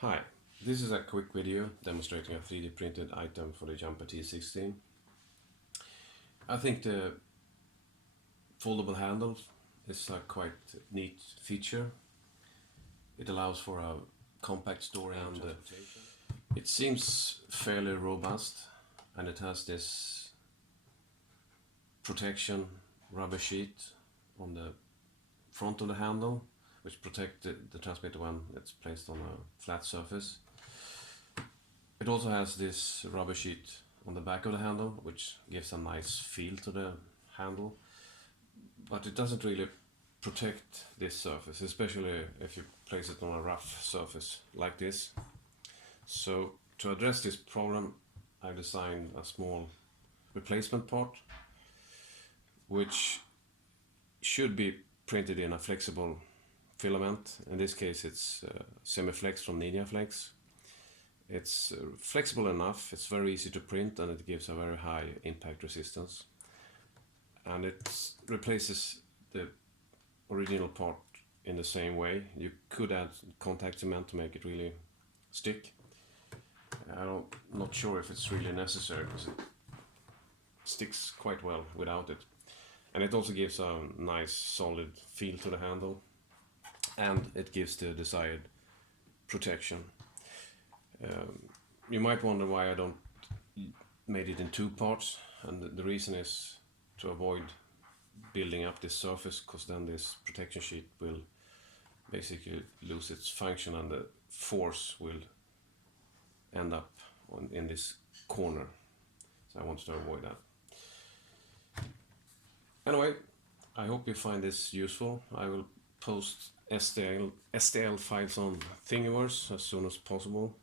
Hi, this is a quick video demonstrating a 3D printed item for the jumper T16. I think the foldable handle is a quite neat feature. It allows for a compact storage and it seems fairly robust, and it has this protection rubber sheet on the front of the handle which protect the transmitter when it's placed on a flat surface. It also has this rubber sheet on the back of the handle, which gives a nice feel to the handle, but it doesn't really protect this surface, especially if you place it on a rough surface like this. So to address this problem, I designed a small replacement part which should be printed in a flexible filament. In this case it's semi-flex from NinjaFlex. It's flexible enough, it's very easy to print, and it gives a very high impact resistance. And it replaces the original part in the same way. You could add contact cement to make it really stick. I'm not sure if it's really necessary because it sticks quite well without it. And it also gives a nice solid feel to the handle, and it gives the desired protection. You might wonder why I don't made it in two parts, and the reason is to avoid building up this surface, because then this protection sheet will basically lose its function and the force will end up in this corner. So I want to avoid that. Anyway, I hope you find this useful. I will post STL files on Thingiverse as soon as possible.